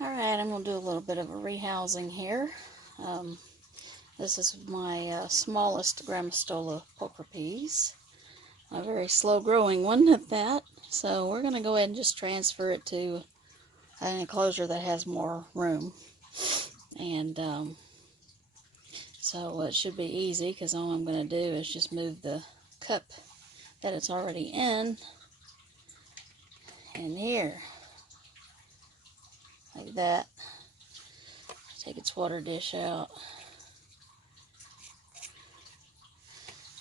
Alright, I'm going to do a little bit of a rehousing here. This is my smallest Grammostola pulchra peas. A very slow growing one at that. So we're going to go ahead and just transfer it to an enclosure that has more room. And so it should be easy because all I'm going to do is just move the cup that it's already in here. Like that. Take its water dish out.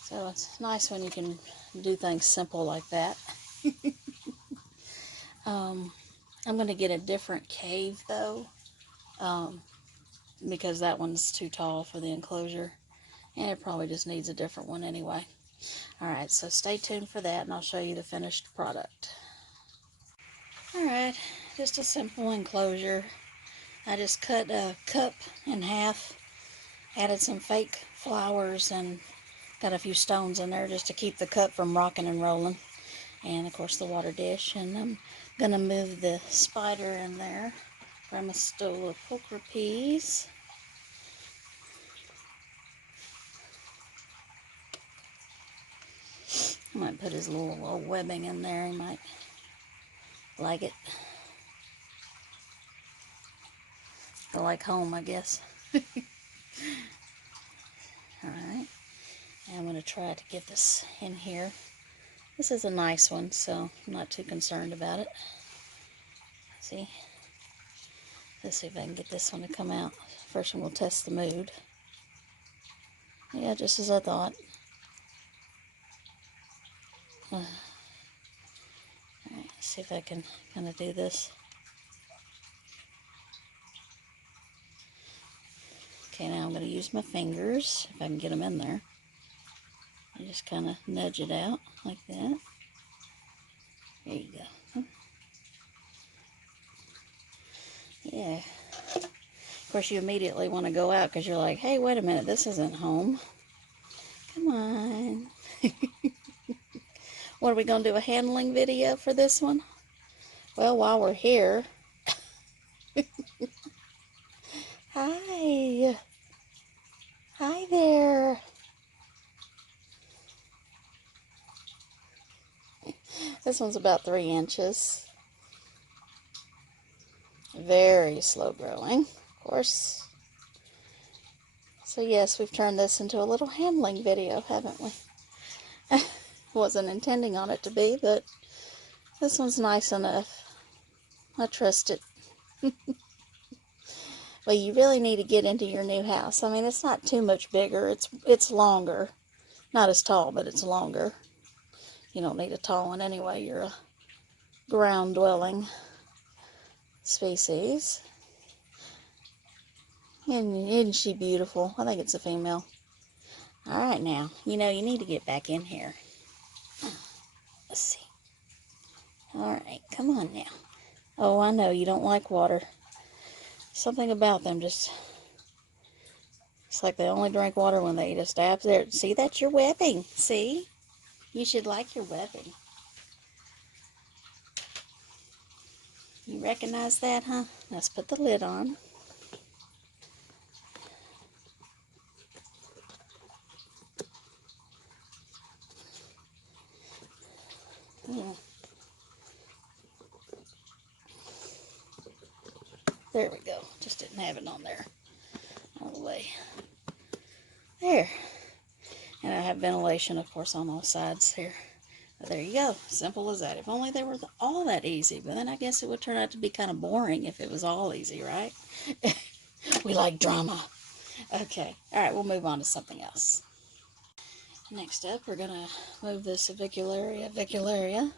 So it's nice when you can do things simple like that. I'm going to get a different cave though, because that one's too tall for the enclosure, and it probably just needs a different one anyway. Alright, so stay tuned for that and I'll show you the finished product. Alright, just a simple enclosure. I just cut a cup in half, added some fake flowers, and got a few stones in there just to keep the cup from rocking and rolling. And of course the water dish. And I'm going to move the spider in there. Grammostola pulchra peas. I might put his little webbing in there. He might like it. Go like home, I guess. Alright. And I'm going to try to get this in here. This is a nice one, so I'm not too concerned about it. See? Let's see if I can get this one to come out. First one, we'll test the mood. Yeah, just as I thought. Alright, see if I can kind of do this. Okay, now I'm going to use my fingers, if I can get them in there. I just kind of nudge it out like that. There you go. Yeah. Of course, you immediately want to go out because you're like, hey, wait a minute, this isn't home. Come on. What, are we going to do a handling video for this one? Well, while we're here. Hi. Hi there. This one's about 3 inches. Very slow growing, of course. So yes, we've turned this into a little handling video, haven't we? Wasn't intending on it to be, but this one's nice enough. I trust it. Well, you really need to get into your new house. I mean, it's not too much bigger. It's longer. Not as tall, but it's longer. You don't need a tall one anyway. You're a ground-dwelling species. And isn't she beautiful? I think it's a female. Alright now, you need to get back in here. Let's see. Alright, come on now. Oh, I know, you don't like water. Something about them just... It's like they only drink water when they eat a stab. There, see, that's your webbing. See? You should like your webbing. You recognize that, huh? Let's put the lid on. Yeah. There we go. Just didn't have it on there all the way. There. And I have ventilation, of course, on all sides here. But there you go. Simple as that. If only they were all that easy. But then I guess it would turn out to be kind of boring if it was all easy, right? We like drama. Okay. Alright, we'll move on to something else. Next up, we're going to move this Avicularia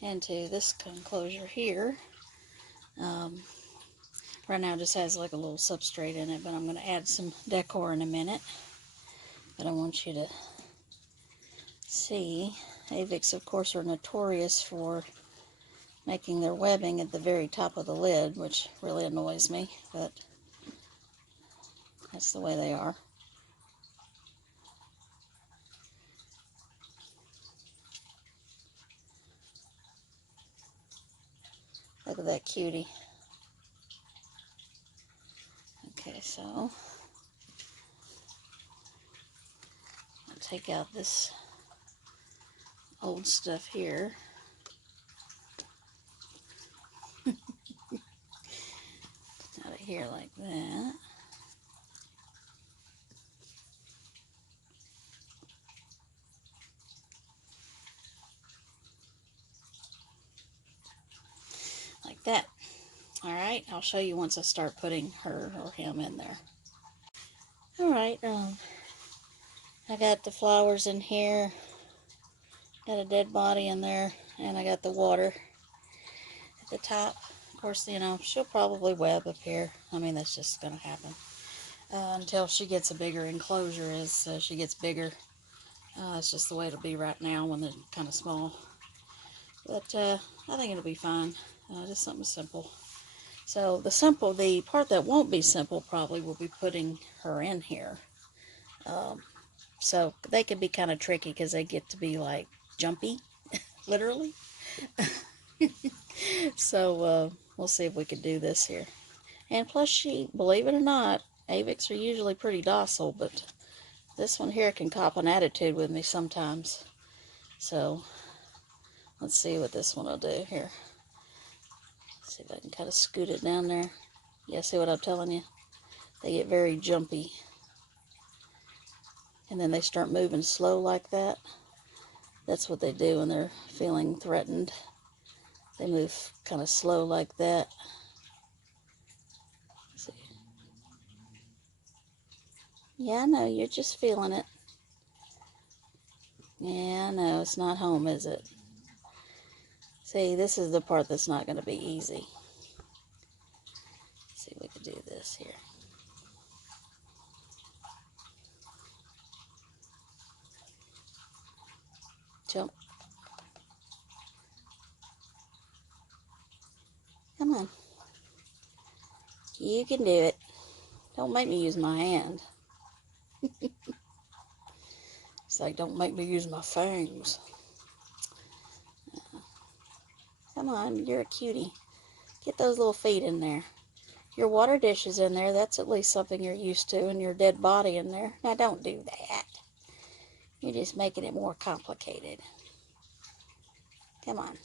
into this enclosure here. Right now it just has like a little substrate in it, but I'm going to add some decor in a minute. But I want you to see, Avics, of course, are notorious for making their webbing at the very top of the lid, which really annoys me, but that's the way they are. Look at that cutie. Okay, so I'll take out this old stuff here. Out of here like that. Like that. Alright, I'll show you once I start putting her or him in there. Alright, I got the flowers in here. Got a dead body in there, and I got the water at the top. Of course, you know, she'll probably web up here. I mean, that's just going to happen until she gets a bigger enclosure. As she gets bigger, it's just the way it'll be right now when they're kind of small. But I think it'll be fine. Just something simple. So the part that won't be simple probably will be putting her in here. So they can be kind of tricky because they get to be like jumpy, literally. So we'll see if we can do this here. And plus, believe it or not, Avics are usually pretty docile, but this one here can cop an attitude with me sometimes. So let's see what this one will do here. See if I can kind of scoot it down there. Yeah, see what I'm telling you? They get very jumpy. And then they start moving slow like that. That's what they do when they're feeling threatened. They move kind of slow like that. See. Yeah, I know, you're just feeling it. Yeah, I know, it's not home, is it? See, this is the part that's not going to be easy. Let's see if we can do this here. Jump. Come on. You can do it. Don't make me use my hand. It's like, don't make me use my fangs. Come on, you're a cutie. Get those little feet in there. Your water dish is in there. That's at least something you're used to, and your dead body in there. Now, don't do that. You're just making it more complicated. Come on.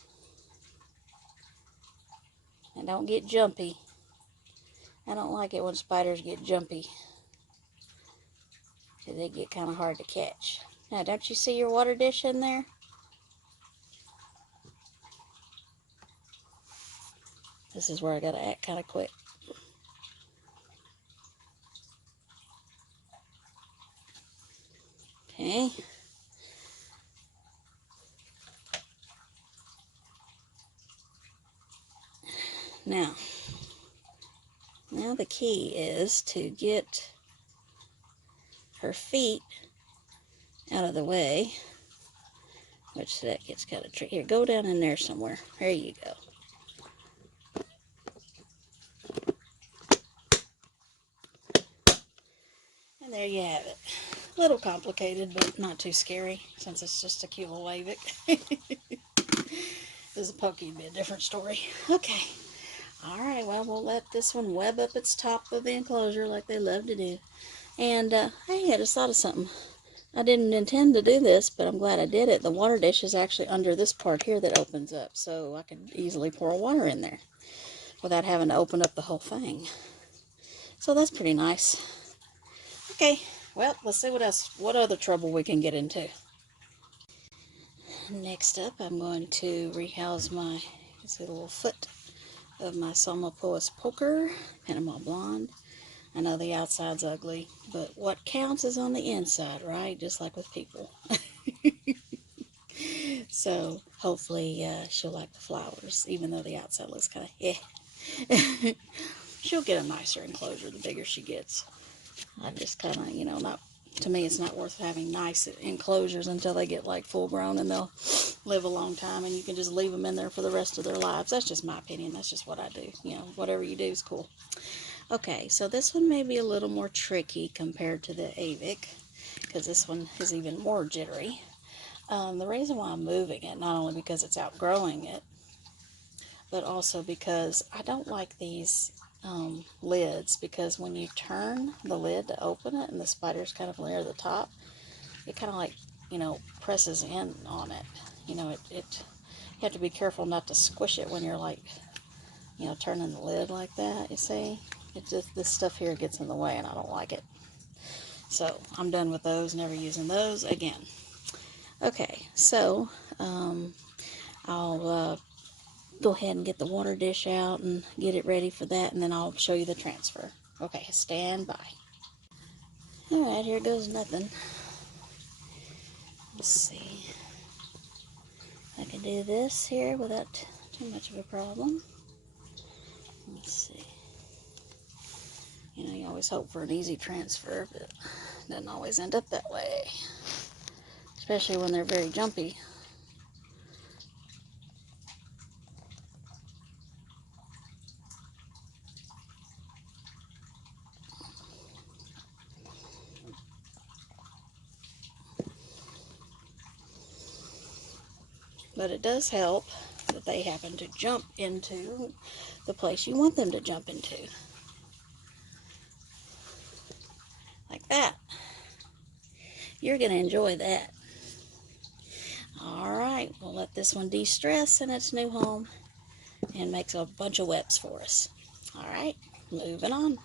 And don't get jumpy. I don't like it when spiders get jumpy, because they get kind of hard to catch. Now, don't you see your water dish in there? This is where I gotta act kind of quick. Okay. Now the key is to get her feet out of the way, which that gets kind of tricky. Here, go down in there somewhere. There you go. And there you have it. A little complicated, but not too scary, since it's just a cute little Avic. This is a Pokey, would be a different story. Okay. Alright, well, we'll let this one web up its top of the enclosure like they love to do. And, hey, I just thought of something. I didn't intend to do this, but I'm glad I did it. The water dish is actually under this part here that opens up, so I can easily pour water in there without having to open up the whole thing. So that's pretty nice. Okay, well, let's see what other trouble we can get into. Next up, I'm going to rehouse my, see the little foot of my Somapoas poker, Panama Blonde. I know the outside's ugly, but what counts is on the inside, right? Just like with people. So hopefully she'll like the flowers, even though the outside looks kind of eh. She'll get a nicer enclosure the bigger she gets. I just kind of, you know, not, to me it's not worth having nice enclosures until they get like full grown and they'll live a long time and you can just leave them in there for the rest of their lives. That's just my opinion. That's just what I do. You know, whatever you do is cool. Okay, so this one may be a little more tricky compared to the Avic, because this one is even more jittery. The reason why I'm moving it, not only because it's outgrowing it, but also because I don't like these lids, because when you turn the lid to open it and the spider's kind of near the top, it kind of like, you know, presses in on it. You know, you have to be careful not to squish it when you're like, you know, turning the lid like that, you see? It just, this stuff here gets in the way and I don't like it. So I'm done with those, never using those again. Okay, so I'll go ahead and get the water dish out and get it ready for that, and then I'll show you the transfer. Okay, stand by. Alright, here goes nothing. Let's see. I can do this here without too much of a problem. Let's see. You know, you always hope for an easy transfer, but it doesn't always end up that way. Especially when they're very jumpy. But it does help that they happen to jump into the place you want them to jump into. Like that. You're going to enjoy that. Alright, we'll let this one de-stress in its new home and makes a bunch of webs for us. Alright, moving on.